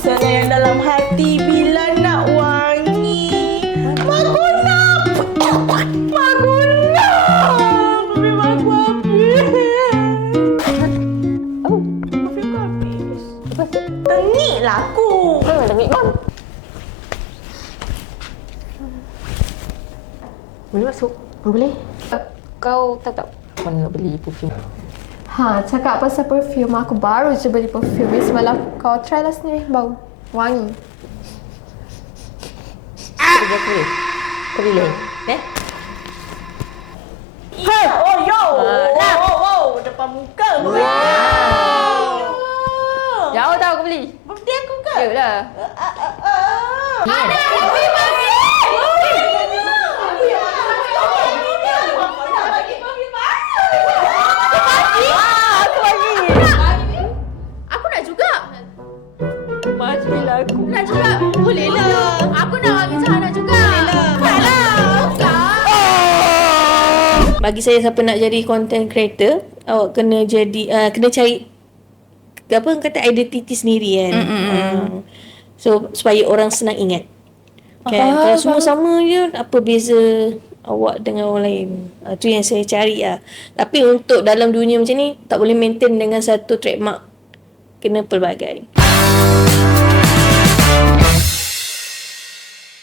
Sayang dalam hati bila nak wangi. Maguna. Maguna. Perfume aku habis. Perfume aku habis. Tengik lah aku. Tengik bang. Boleh masuk? Boleh. Kau tak mana nak beli perfume? Cakap pasal perfume, aku baru je beli perfume semalam. Kau try lah sendiri, bau. Wangi. Kau boleh? Oh, yo. Wow. Depan muka. Jauh tau aku beli. Birthday aku ke? Yalah. Ada perfume habis. Aku nak juga. Majilah aku. Nak juga. Boleh lah. Aku nak ambil Sahana juga. Boleh lah. Bagi saya siapa nak jadi content creator, awak kena jadi kena cari apa orang kata identiti sendiri kan. So supaya orang senang ingat. Kan kalau semua sama je, apa beza awak dengan orang lain. Tu yang saya cari lah. Tapi untuk dalam dunia macam ni tak boleh maintain dengan satu trademark. Kena pelbagai.